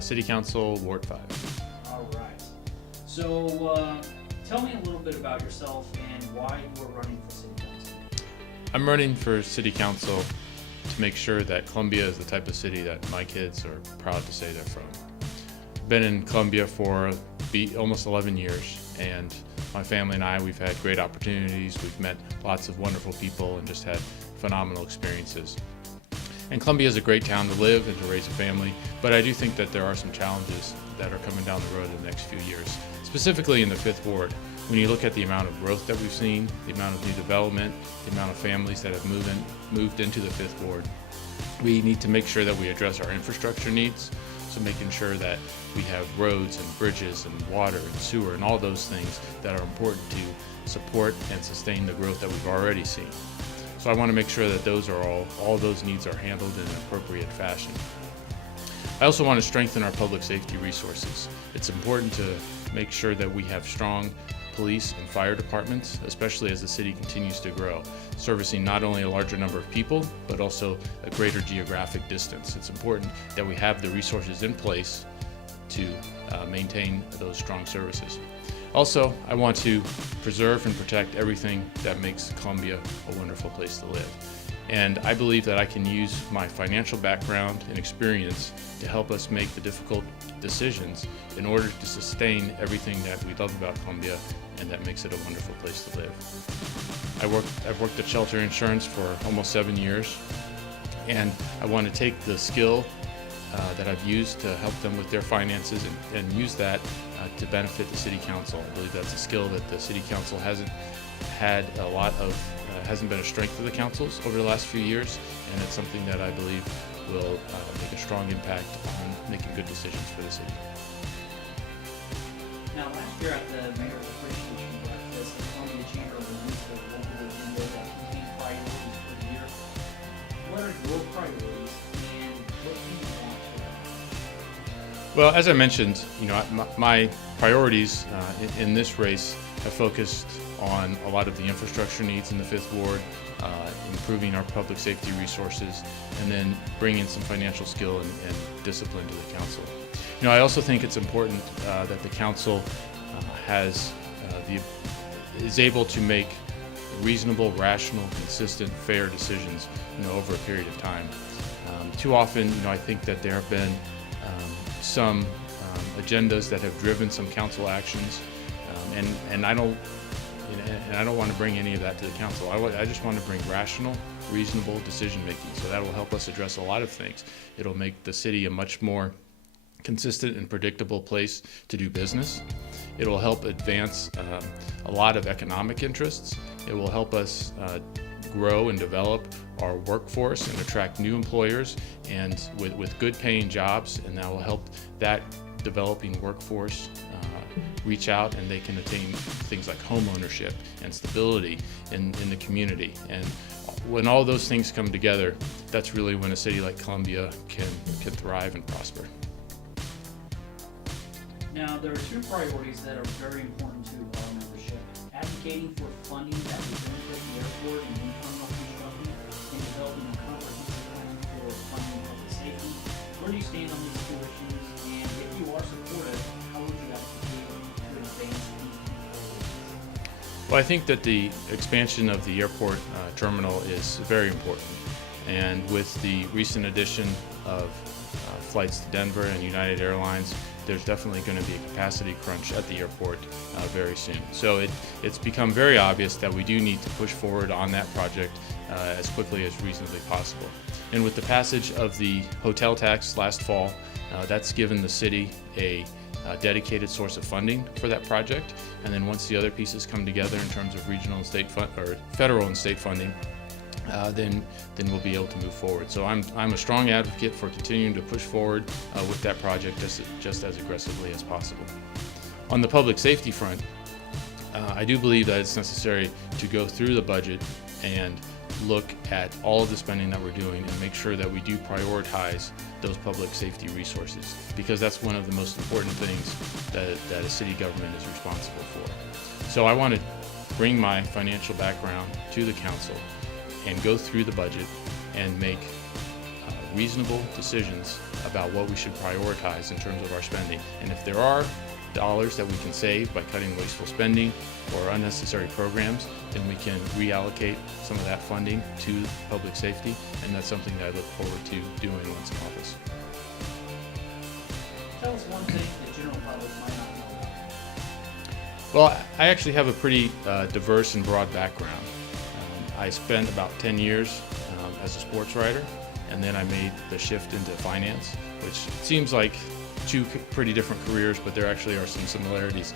City Council, Ward 5. All right. So tell me a little bit about yourself and why you are running for City Council. I'm running for City Council to make sure that Columbia is the type of city that my kids are proud to say they're from. I've been in Columbia for almost 11 years, and my family and I, we've had great opportunities. We've met lots of wonderful people and just had phenomenal experiences. And Columbia is a great town to live and to raise a family, but I do think that there are some challenges that are coming down the road in the next few years, specifically in the 5th Ward. When you look at the amount of growth that we've seen, the amount of new development, the amount of families that have moved into the 5th Ward, we need to make sure that we address our infrastructure needs. So making sure that we have roads and bridges and water and sewer and all those things that are important to support and sustain the growth that we've already seen. So I want to make sure that those are all those needs are handled in an appropriate fashion. I also want to strengthen our public safety resources. It's important to make sure that we have strong police and fire departments, especially as the city continues to grow, servicing not only a larger number of people, but also a greater geographic distance. It's important that we have the resources in place to maintain those strong services. Also, I want to preserve and protect everything that makes Columbia a wonderful place to live. And I believe that I can use my financial background and experience to help us make the difficult decisions in order to sustain everything that we love about Columbia and that makes it a wonderful place to live. I've worked at Shelter Insurance for almost 7 years, and I want to take the skill that I've used to help them with their finances and use that to benefit the City Council. I believe that's a skill that the City Council hasn't had a lot of, hasn't been a strength of the councils over the last few years, and it's something that I believe will make a strong impact on making good decisions for the city. Now, last year at the Mayor's Appreciation Breakfast, the Columbia Chamber released a local agenda that contains priorities for the year. What are your priorities and what do you want to do? Well, as I mentioned, my priorities in this race have focused on a lot of the infrastructure needs in the 5th Ward, improving our public safety resources, and then bringing some financial skill and discipline to the council. I also think it's important that the council is able to make reasonable, rational, consistent, fair decisions over a period of time. Too often, I think that there have been some agendas that have driven some council actions, and I don't want to bring any of that to the council. I just want to bring rational, reasonable decision making. So that will help us address a lot of things. It'll make the city a much more consistent and predictable place to do business. It will help advance a lot of economic interests. It will help us grow and develop our workforce and attract new employers and with good paying jobs, and that will help that developing workforce reach out and they can attain things like home ownership and stability in the community. And when all those things come together, that's really when a city like Columbia can thrive and prosper. Now, there are 2 priorities that are very important to our membership. Advocating for funding that will benefit the airport and new terminal construction, and developing a comprehensive plan for funding public safety. Where do you stand on these 2 issues? And if you are supportive, how would you advocate to advance these 2 priorities? Well, I think that the expansion of the airport terminal is very important. And with the recent addition of flights to Denver and United Airlines, there's definitely going to be a capacity crunch at the airport very soon. So it's become very obvious that we do need to push forward on that project as quickly as reasonably possible. And with the passage of the hotel tax last fall, that's given the city a dedicated source of funding for that project. And then once the other pieces come together in terms of regional and state or federal and state funding, then we'll be able to move forward. So I'm a strong advocate for continuing to push forward with that project just as aggressively as possible. On the public safety front, I do believe that it's necessary to go through the budget and look at all of the spending that we're doing and make sure that we do prioritize those public safety resources, because that's one of the most important things that a city government is responsible for. So I want to bring my financial background to the council and go through the budget and make reasonable decisions about what we should prioritize in terms of our spending. And if there are dollars that we can save by cutting wasteful spending or unnecessary programs, then we can reallocate some of that funding to public safety, and that's something that I look forward to doing once in office. Tell us one thing the general public might not know about. Well, I actually have a pretty diverse and broad background. I spent about 10 years as a sports writer, and then I made the shift into finance, which seems like two pretty different careers, but there actually are some similarities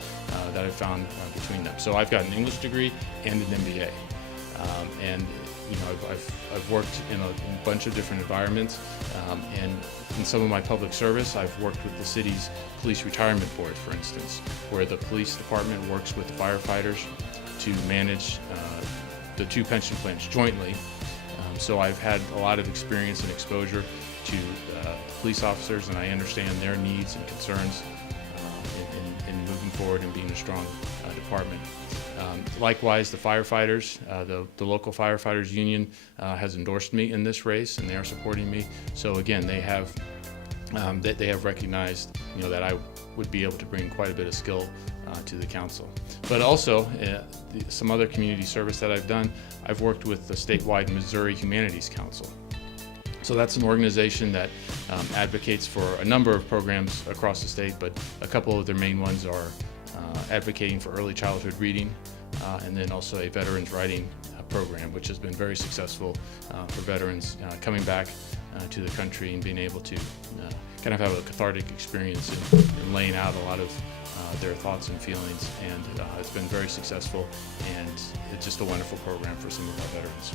that I've found between them. So I've got an English degree and an MBA, and I've worked in a bunch of different environments, and in some of my public service, I've worked with the city's police retirement board, for instance, where the police department works with the firefighters to manage the two pension plans jointly. So I've had a lot of experience and exposure to police officers, and I understand their needs and concerns in moving forward and being a strong department. Likewise, the firefighters, the local firefighters union has endorsed me in this race, and they are supporting me. So again, they have recognized that I would be able to bring quite a bit of skill to the council. But also, some other community service that I've done, I've worked with the statewide Missouri Humanities Council. So that's an organization that advocates for a number of programs across the state, but a couple of their main ones are advocating for early childhood reading, and then also a veterans writing program, which has been very successful for veterans coming back to the country and being able to kind of have a cathartic experience in laying out a lot of their thoughts and feelings, and it's been very successful, and it's just a wonderful program for some of our veterans.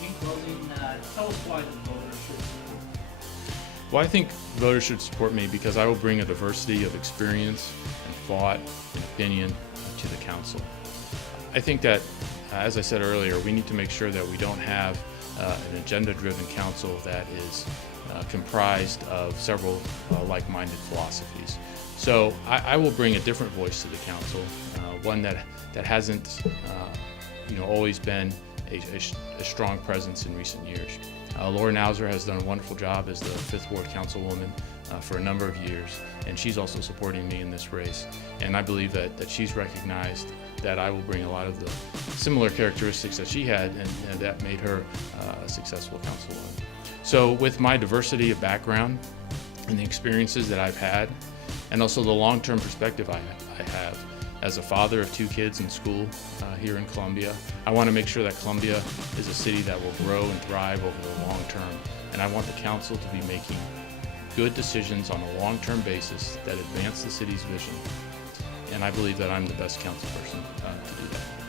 In closing, tell us why the voters should support you. Well, I think voters should support me because I will bring a diversity of experience and thought and opinion to the council. I think that, as I said earlier, we need to make sure that we don't have an agenda-driven council that is comprised of several like-minded philosophies. So I will bring a different voice to the council, one that hasn't always been a strong presence in recent years. Laura Nauser has done a wonderful job as the 5th Ward Councilwoman for a number of years, and she's also supporting me in this race. And I believe that she's recognized that I will bring a lot of the similar characteristics that she had, and that made her a successful councilwoman. So with my diversity of background and the experiences that I've had, and also the long-term perspective I have as a father of 2 kids in school here in Columbia, I want to make sure that Columbia is a city that will grow and thrive over the long term. And I want the council to be making good decisions on a long-term basis that advance the city's vision. And I believe that I'm the best council person to do that.